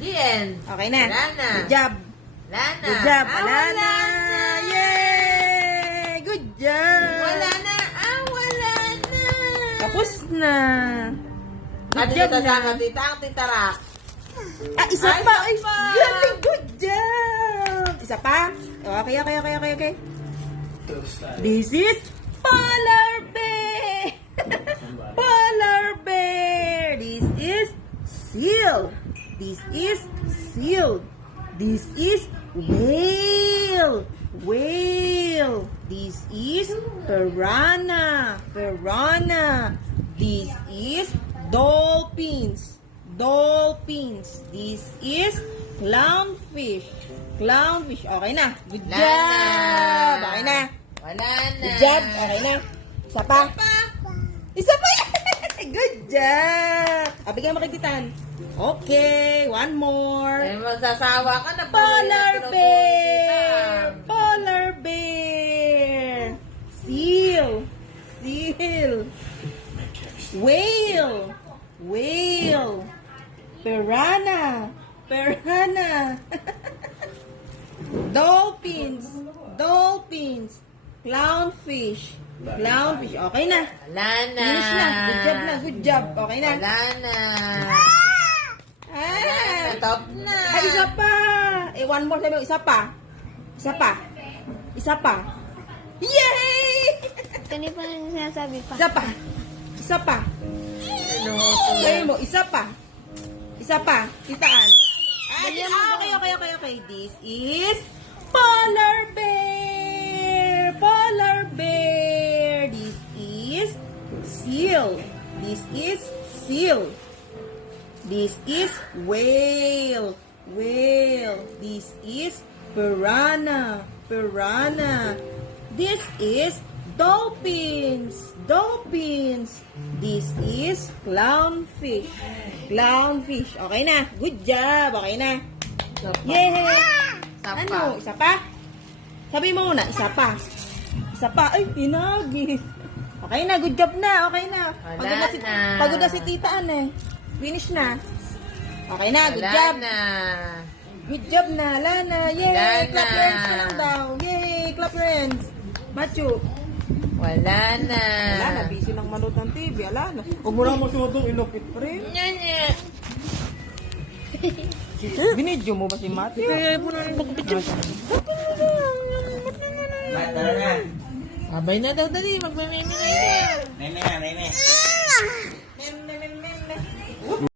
The end. Okay na. Wala na. Good job. Wala na. Good job. Ah, Wala na. Yay! Good job. Wala na. Ah, wala na. Tapos na. Good Ano job yung kasama, na. tita? Ang titarak. Ah, isa Ay, pa. Ay, isa pa. galing. Good job. Isa pa. Okay. This is polar bear. Polar bear. This is seal. This is seal. This is whale. Whale. This is piranha. Piranha. This is dolphins. Dolphins. This is clownfish. Clownfish. Okay na. Good Wala job. na. Okay na. Wala na. Good job. Okay na. Isa pa. Isa pa. Good job. Bigyan mo kay Titan. Okay. One more. Eh, masasawa ka na. Polar bear. Polar bear. Seal. Seal. Whale. Whale. Piranha. Piranha. Dolphins. Dolphins. Clownfish. Clownfish. Okay na. Wala na. Finish na. Good job na. Good job. Okay na. Wala na. Ah. Top na. Ay, isa pa. One more sabi mo. Isa pa. Isa pa. Isa pa. Yay! Kanina pa yung sinasabi pa. Isa pa. Isa pa. Ano? Sabi mo, isa pa. Isa pa. Titaan. Bigyan mo Okay. This is polar bear. Polar bear. This is seal. This is seal. This is whale. Whale. This is piranha. Piranha. This is dolphins. Dolphins. This is clownfish. Clownfish. Okay na. Good job. Okay na. Yay! Isa pa. Ano? Isa pa? Sabi mo muna. Isa pa. Isa pa. Ay, pinagis. Okay na. Good job na. Okay na. Wala na. Pagod na si Tita Ann eh. Finish na. Okay na. Good Wala job. na. Good job na. Lana. Yay! Wala Clap na. your hands na lang daw. Yay! Clap your hands. Matthew. Wala na. Wala na. Busy lang manood ng TV. Wala na. Huwag mo lang masyadong inupit rin. Nya. Binidyo mo ba si Matthew? Kaya po na rin magpicture. Abay na daw dali. Magmimimigay na. Nene.